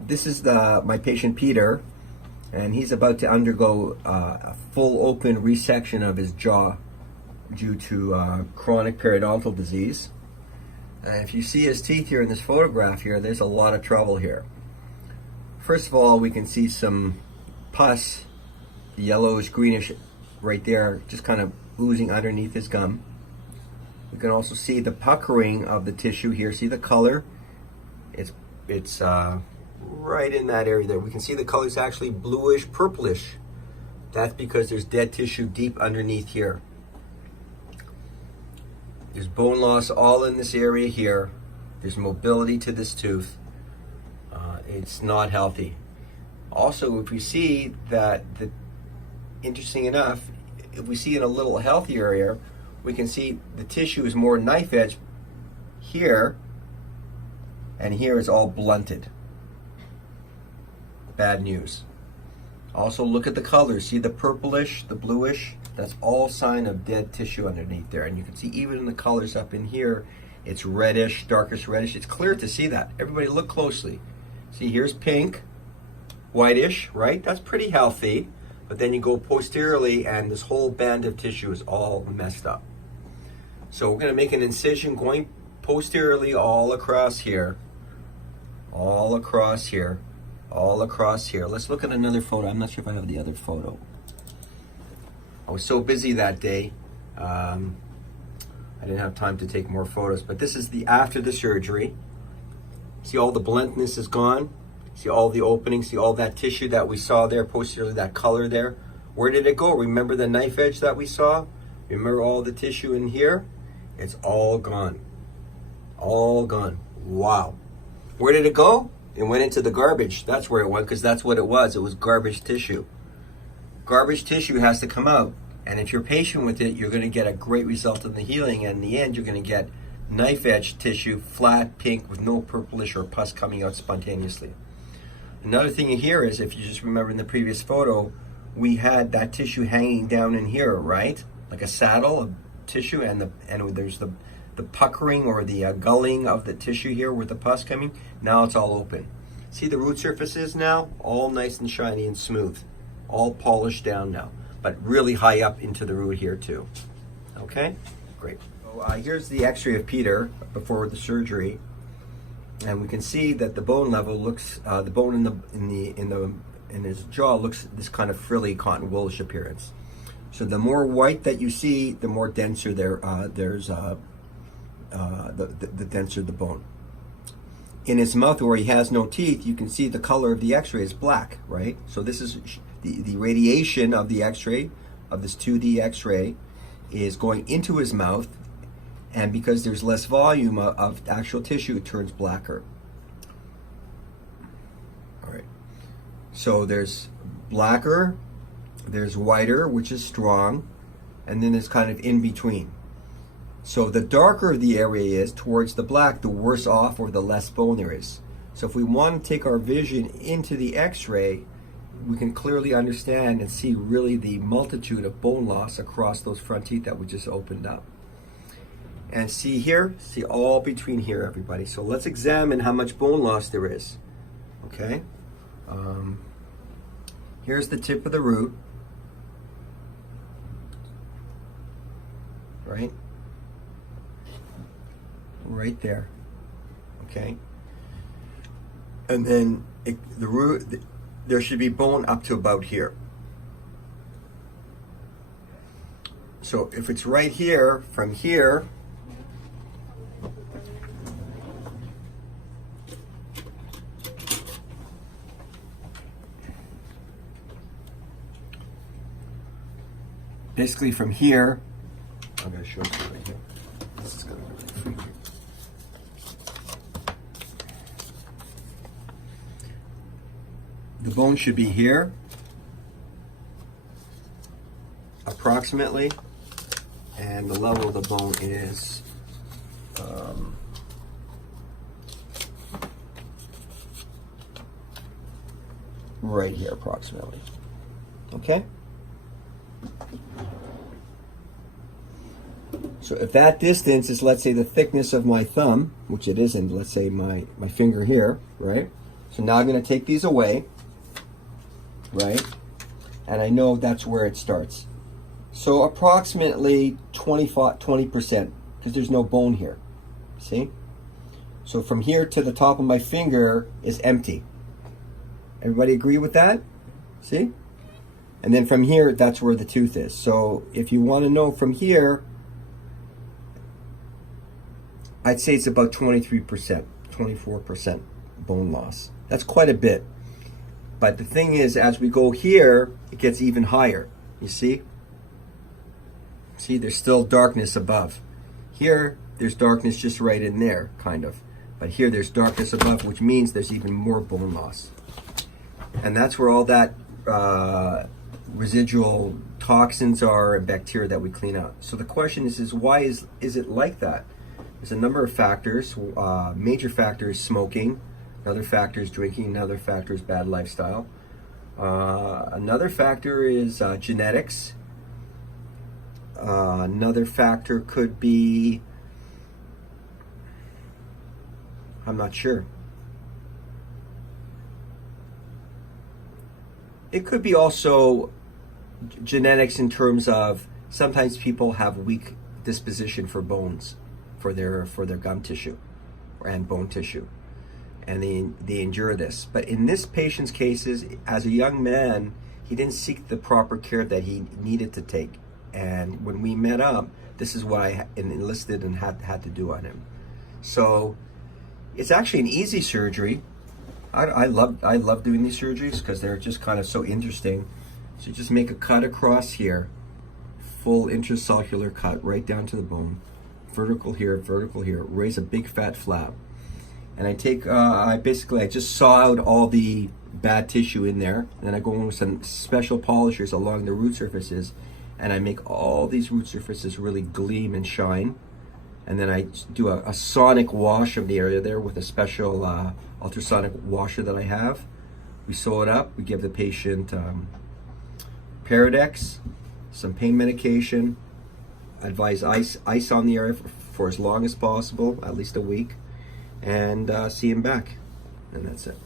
This is my patient Peter, and he's about to undergo a full open resection of his jaw due to chronic periodontal disease. And if you see his teeth here in this photograph here, there's a lot of trouble here. First of all, we can see some pus, the yellowish greenish right there, just kind of oozing underneath his gum. We can also see the puckering of the tissue here. See the color? It's right in that area there. We can see the color is actually bluish, purplish. That's because there's dead tissue deep underneath here. There's bone loss all in this area here. There's mobility to this tooth. It's not healthy. Also, if we see that, interesting enough, if we see in a little healthier area, we can see the tissue is more knife edge here, and here is all blunted. Bad news. Also, look at the colors. See the purplish, the bluish? That's all sign of dead tissue underneath there. And you can see even in the colors up in here, it's reddish, darkest reddish. It's clear to see that. Everybody look closely. See, here's pink, whitish, right? That's pretty healthy. But then you go posteriorly and this whole band of tissue is all messed up. So we're gonna make an incision going posteriorly all across here, all across here, all across here. Let's look at another photo. I'm not sure if I have the other photo. I was so busy that day, I didn't have time to take more photos, but this is the after the surgery. See all the bluntness is gone. See all the openings, see all that tissue that we saw there, posteriorly, that color there. Where did it go? Remember the knife edge that we saw? Remember all the tissue in here? It's all gone. All gone. Wow. Where did it go? It went into the garbage. That's where it went, because that's what it was. It was garbage tissue. Garbage tissue has to come out. And if you're patient with it, you're going to get a great result in the healing. And in the end, you're going to get knife edge tissue, flat, pink, with no purplish or pus coming out spontaneously. Another thing here is, if you just remember in the previous photo, we had that tissue hanging down in here, right? Like a saddle of tissue, and there's the puckering or the gulling of the tissue here with the pus coming. Now it's all open. See the root surfaces now? All nice and shiny and smooth. All polished down now, but really high up into the root here too. Okay, great. So, here's the x-ray of Peter before the surgery. And we can see that the bone level looks, the bone in his jaw looks this kind of frilly cotton woolish appearance. So the more white that you see, the more denser the denser the bone. In his mouth, where he has no teeth, you can see the color of the x-ray is black, right? So this is the radiation of the x-ray, of this 2D x-ray, is going into his mouth. And because there's less volume of actual tissue, it turns blacker. All right. So there's blacker, there's whiter, which is strong, and then there's kind of in between. So the darker the area is towards the black, the worse off or the less bone there is. So if we want to take our vision into the x-ray, we can clearly understand and see really the multitude of bone loss across those front teeth that we just opened up. And see here, see all between here, everybody. So let's examine how much bone loss there is. Okay. Here's the tip of the root. Right? Right there. Okay. And then the root, there should be bone up to about here. So if it's right here, from here, basically from here, I'm going to show you right here. This is going to be really freaky. The bone should be here, approximately, and the level of the bone is right here, approximately. Okay? So if that distance is, let's say, the thickness of my thumb, which it isn't, let's say my finger here, right? So now I'm going to take these away, right? And I know that's where it starts. So approximately 20%, because there's no bone here. See? So from here to the top of my finger is empty. Everybody agree with that? See? And then from here, that's where the tooth is. So if you want to know from here, I'd say it's about 23%, 24% bone loss. That's quite a bit. But the thing is, as we go here, it gets even higher. You see? See, there's still darkness above. Here, there's darkness just right in there, kind of. But here, there's darkness above, which means there's even more bone loss. And that's where all that residual toxins are and bacteria that we clean out. So the question is why is it like that? There's a number of factors. Major factor is smoking. Another factor is drinking. Another factor is bad lifestyle. Another factor is genetics. Another factor could be, I'm not sure. It could be also genetics in terms of sometimes people have weak disposition for bones, for their gum tissue and bone tissue, and they endure this. But in this patient's cases, as a young man, he didn't seek the proper care that he needed to take. And when we met up, this is what I enlisted and had to do on him. So it's actually an easy surgery. I love doing these surgeries because they're just kind of so interesting. So just make a cut across here, full intracellular cut right down to the bone, vertical here, raise a big fat flap. And I take, I just saw out all the bad tissue in there, and then I go in with some special polishers along the root surfaces, and I make all these root surfaces really gleam and shine. And then I do a sonic wash of the area there with a special ultrasonic washer that I have. We sew it up, we give the patient Paradex, some pain medication, advise ice on the area for as long as possible, at least a week, and see him back. And that's it.